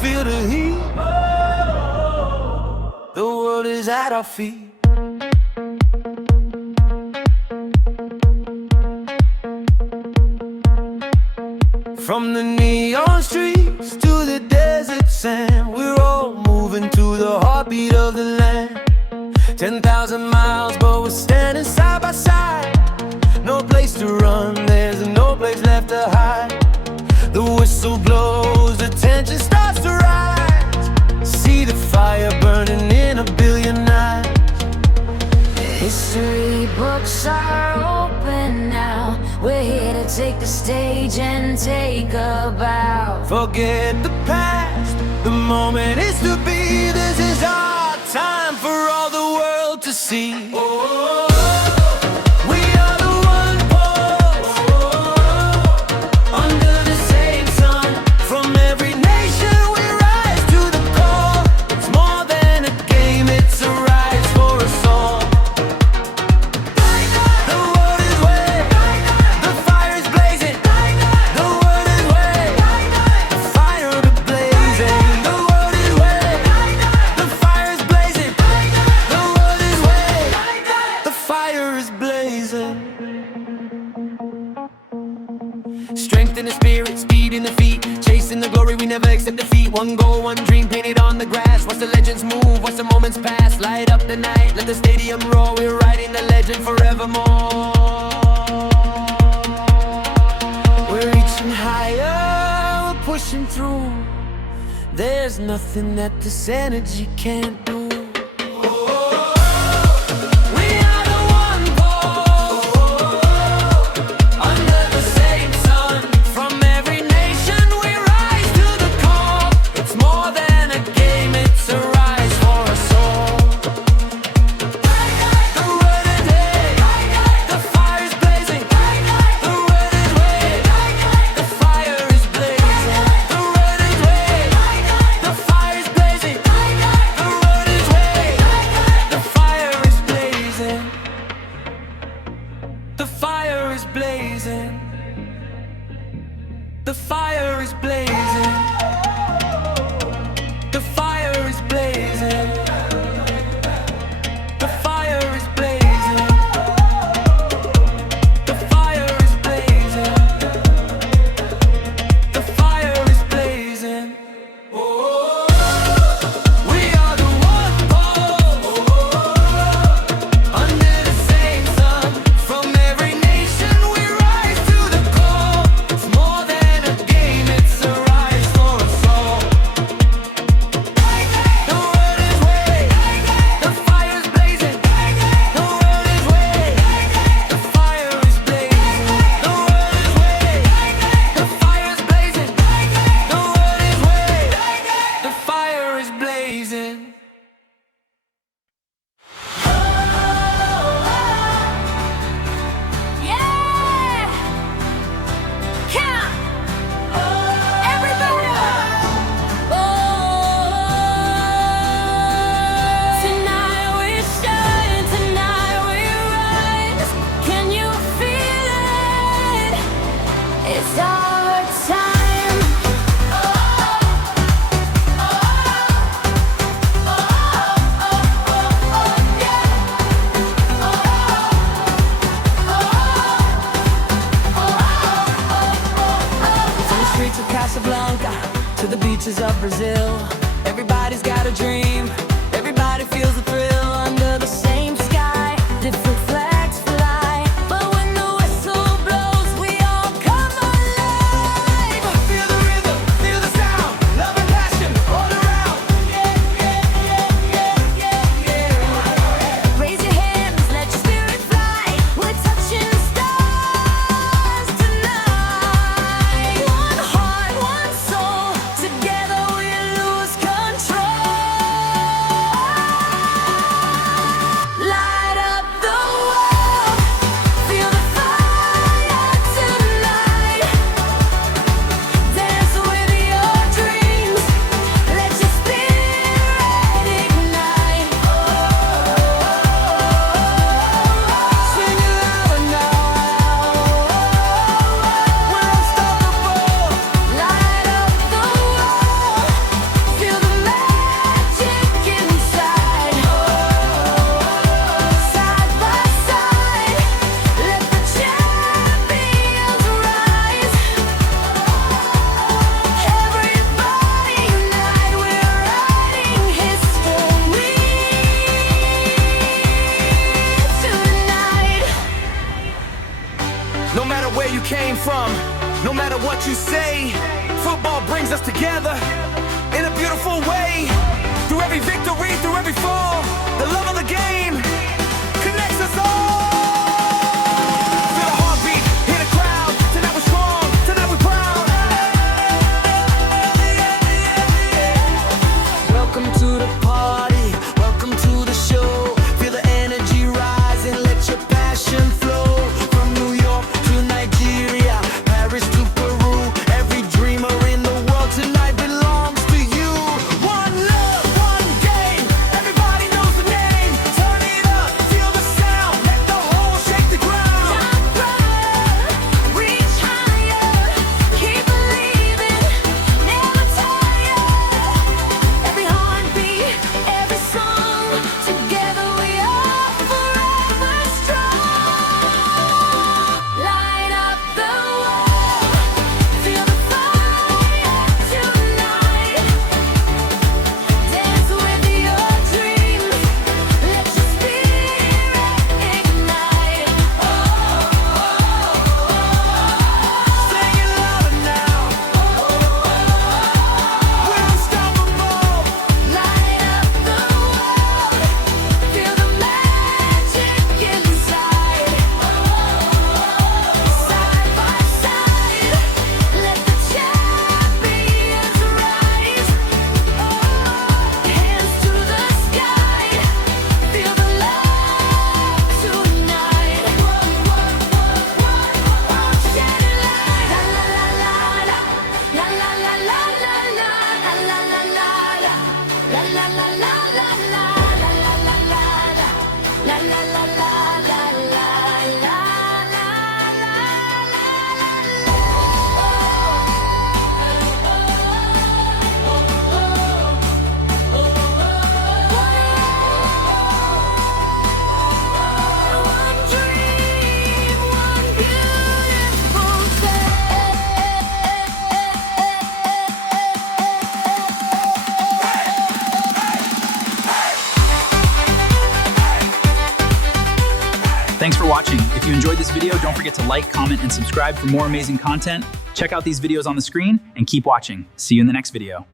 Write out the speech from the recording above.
feel the heat. The world is at our feet. From the neon streets to the desert sand, we're all moving to the heartbeat of the land. 10,000 miles, but we're standing side by side. No place to run, there's no place left to hide. The whistle blows, the tension starts to rise. See the fire burning in a billion eyes. History books are open now. We're here to take the stage and take a bow. Forget the past, the moment is to be. This is our time for all the world to see. We are the one pulse, under the same sun. From every nation we rise to the call. It's more than a game, it's a rise for us all. The world is wet, the fire is blazing. The world is wet, the fire is blazing. The world is wet, the fire is blazing. The world is wet, the fire is blazing. Strength in the spirit, speed in the feet, chasing the glory, we never accept defeat. One goal, one dream painted on the grass. Watch the legends move, watch the moments pass. Light up the night, let the stadium roar. We're writing the legend forevermore. We're reaching higher, we're pushing through. There's nothing that this energy can't do. We are the one pulse, under the same sun. From every nation we rise to the call. It's more than a game, it's a rise for us all. The word is day, the fire is blazing. The word is way, the fire is blazing. The word is way, the fire is blazing. The word is way, the fire is blazing. The fire is blazing. The fire is blazing. The fire is blazing. The fire is blazing. The fire is blazing. The fire is blazing. We are the one pulse, under the same sun. From every nation we rise to the call. It's more than a game, it's a rise for us all. The world is wet, the fire is blazing. The world is wet, the fire is blazing. The world is wet, the fire is blazing. The world is wet, the fire is blazing. Yeah! Count! Everybody! Tonight we shine, tonight we rise. Can you feel it? It's our time. From the streets of Casablanca to the beaches of Brazil, everybody's got a dream. Everybody feels the thrill under the same sky. Different flags fly, but when the whistle blows, we all come alive. Feel the rhythm, feel the sound, love and passion all around. Yeah, yeah, yeah, yeah, yeah, yeah. Raise your hands, let your spirit fly. We're touching stars tonight. One heart, one soul. Together we lose came from. No matter what you say, football brings us together in a beautiful way. Through every victory, through every fall, the love of the game connects us all. Feel the heartbeat, hear the crowd. Tonight we're strong, tonight we're proud. Welcome to the party, welcome to the show. Feel the energy rising, let your passion flow. From New York to Nigeria, Paris to Peru, every dreamer in the world tonight belongs to you. One love, one game, everybody knows the name. Turn it up, feel the sound, let the whole shake the ground. Shine bright, reach higher, keep believing, never tire. Every heartbeat, every song, together we are forever strong. Light up the world, feel the fire tonight. Dance with your dreams, let your spirit ignite. Sing it louder now. We're unstoppable. Light up the world, feel the magic inside. Side by side, let the champions rise. Hands to the sky, feel the love tonight. Shining light, la la la la, la la la la la, la la la la, la la la la la la, la la la la la, la la la la One dream, one beautiful Thanks for watching. If you enjoyed this video, don't forget to like, comment, and subscribe for more amazing content. Check out these videos on the screen and keep watching. See you in the next video.